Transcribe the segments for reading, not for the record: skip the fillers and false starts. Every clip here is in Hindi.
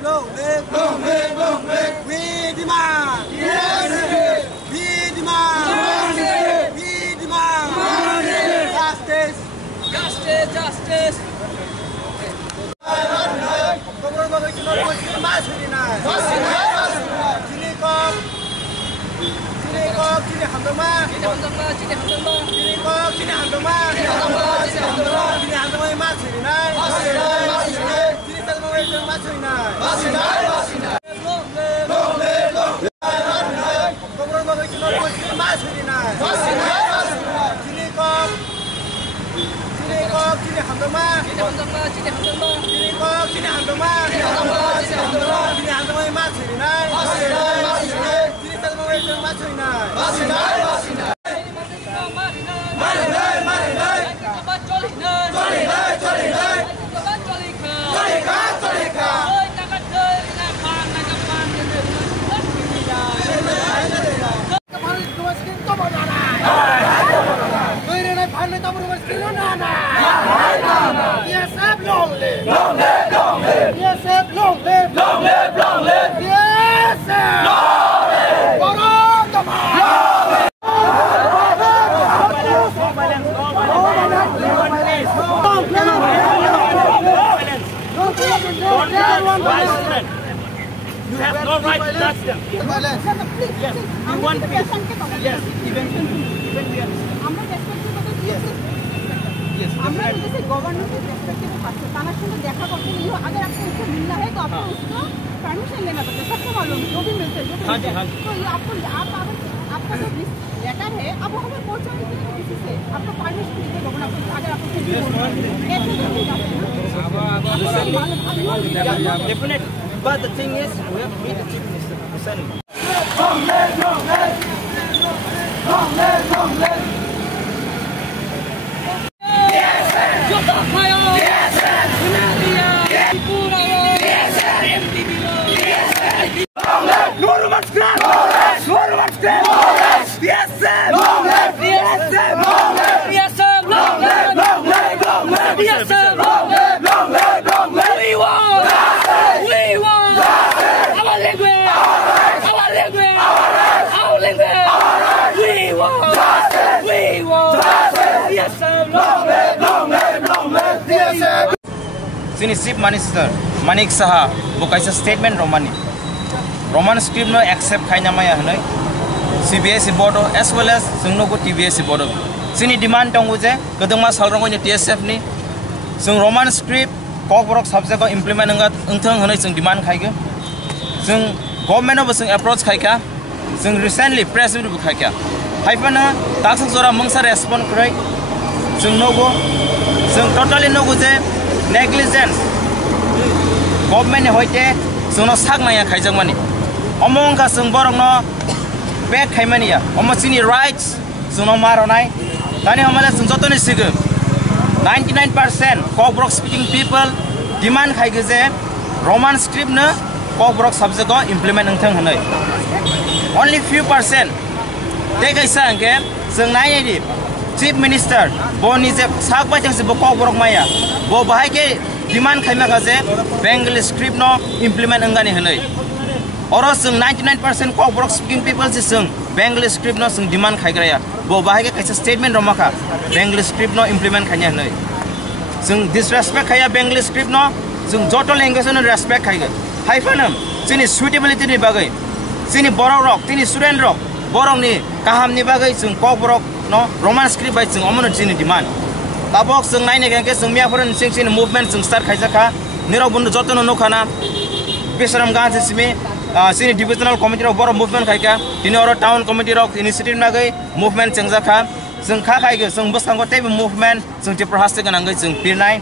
long live, we demand. We demand. We demand. Justice. Justice. TSF long live! Long live! Long live! TSF long live! Long live! Long live! TSF long live! You have no right to touch them. Yes. You want peace. Yes. Even we are. Yes. আমরা जैसे गवर्नमेंट के पर्सपेक्टिव में बात करते हैं तो देखा करते हैं ये अगर आपको उससे मिलना है तो आपको उसको परमिशन लेना पड़ता है सबको मालूम जो भी मिलता है तो ये आपको आपका जो लेटर है अब वो हमें पहुंचाने के लिए किसी से आपको परमिशन चाहिए गवर्नमेंट अगर आपको definitely but the thing is we have to meet the chief minister personally. Long live. Sini Chief Minister Manik Saha bukaisa statement Roman script no accept khai namaya hanai CBSE board as well as sungno ko TSF board sini demand tongu je kadangma salrongo ni TSF ni sung Roman script Kokborok subject ko implement ngat engthang hanai sung demand khai ge sung government of sung approach khai ka sung recently press review khai ka haifana taksang sora mangsa respond krai sung nogo sung totally nogo je negligence government hoite sungno saknaya khaijak mani omongka sung borok no back khaimani ya omosini rights sungno maronai tani hamala sung jotoni sigu 99% Kokborok speaking people demand khaige je Roman script na Kokborok subject ko implement ngthang hanai only few percent tegaisa angke sung nai di Chief Minister boni je sakbai jang se Kokborok maya bo bahai ke demand khaima ka je Bengali script no implement ngani hanai oro sung 99% Kokborok speaking people je sung Bengali script no sung demand khaigra ya bo bahai ke kaisa statement romaka Bengali script no implement khanya hanai sung disrespect khaya Bengali script no sung joto language no respect khaiga haifanam sini suitability ni bagai sini borok rok sini student rok borok ni kaham ni bagai sung Kokborok no Roman script by sung omono sini demand tabok sung naine ke sung miaforan sing movement sung start khaisa kha niro bundu joto no khana besaram ga simi sini divisional committee ro boro movement khaika tini oro town committee ro initiative nagai movement chengja kha sung kha khaiga sung busango tebe movement sung ti prahasti ganangai sung pirnai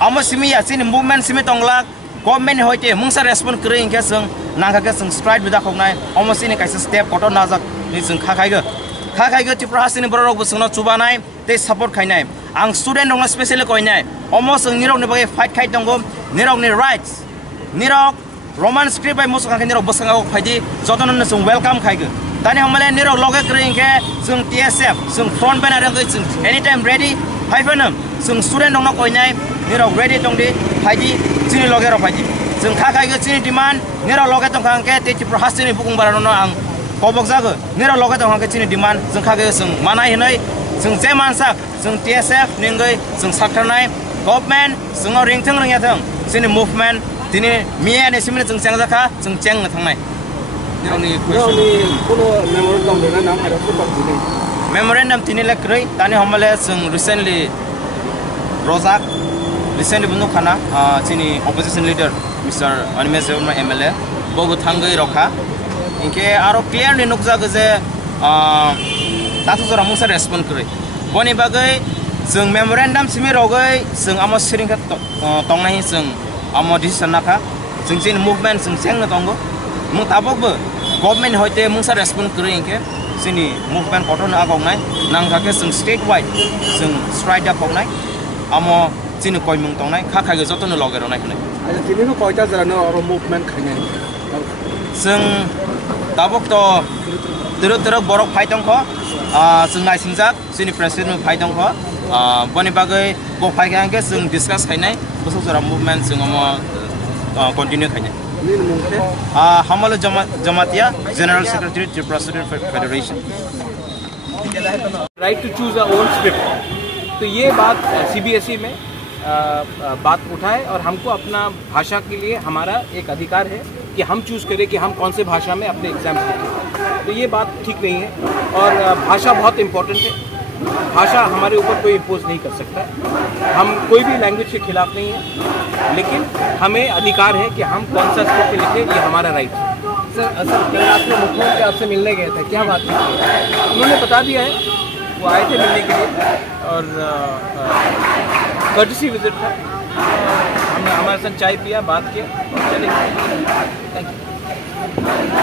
amo simi ya sini movement simi tongla government hoite mungsa respond kring ke sung nangka ke sung stride bida khognai amo sini kaisa step koto najak ni sung kha khaiga ti prahasti ni boro ro busungno chubanai te support khainai ang student rong specially koinai omo sung nirok ni bagai fight khai tongo nirok ni rights nirok Roman script by most kan nirok busanga ko phaidi jotonon na sung welcome khaiga tani hamale nirok loge kring ke sung TSF sung front banner rang sung anytime ready haifanam जों स्टुडेन्ट दंना कयनाय निराव रेडि दंदि फायदि जोंनि लगेराव फायदि जों खाखायगो जोंनि डिमान्ड निराव लगे दंखांके 30% जोंनि बुकुं बारानो आं कबक जागो निराव लगे दंखांके जोंनि डिमान्ड जों खागे जों मानाय होनाय जों जे मानसाक जों TSF निंगै जों सारथारनाय गभर्नमेन्ट जोंनाव रिंथों रोङाथों जोंनि मुभमेन्ट दिनै मियानि सिमनि जों जेंजाखा जों जेंनो थांनाय मेमोरेन्डाम दिनै लेख्रै दानि हमले जों रिसेन्टलि रजाक रिसेन्टलि बुंनो खाना जोंनि opposition leader mister Animesh Debbarma MLA बबो थांगै रखा इनके आरो क्लियारलि नुजागो जे दाथ' जरा मुसा रेसपन्ड करै बनि बागै जों मेमोरेन्डाम सिमि रगै जों आमो सिरिंखा तंनाय जों आमो डिसिसन नाखा जों जेन मुभमेन्ट जों जेंनो दंगो मुं ताबकबो गभर्नमेन्ट हयते मुसा रेसपन्ड करै इनके जोंनि मुभमेन्ट कटन आगौनाय नांखाके जों स्टेट वाइड जों स्ट्राइक आगौनाय आमो जोंनि कयमुं दंनाय खाखागे जतनो लगेरावनाय होनाय दिनैनो कयटा जानो आरो मुभमेन्ट खायनाय जों ताबक तो तेरो बरक फाइट दंख जों नायसिंजाक जोंनि प्रेसिडेन्ट फाइट दंख बनि बागै ब फाइखांके जों डिसकास खायनाय बोसोर जरा मुभमेन्ट जों आमो कन्टिन्यू खायनाय Hamal Jamatia general secretary Tripura student federation right to choose a own script तो ये बात CBSE में बात उठाए और हमको अपना भाषा के लिए हमारा एक अधिकार है कि हम चूज़ करें कि हम कौन से भाषा में अपने एग्जाम दें तो ये बात ठीक नहीं है और भाषा बहुत इम्पोर्टेंट है भाषा हमारे ऊपर कोई इम्पोज नहीं कर सकता हम कोई भी लैंग्वेज के खिलाफ नहीं है लेकिन हमें अधिकार है कि हम कौन सा स्क्रिप्ट लिखें ये हमारा राइट है सर कल आपने मुख्यमंत्री आपसे मिलने गए थे क्या बात की उन्होंने बता दिया है वो आए थे मिलने के लिए और कर्टसी विजिट था हमने हमारे साथ चाय पिया बात किया चले थैंक यू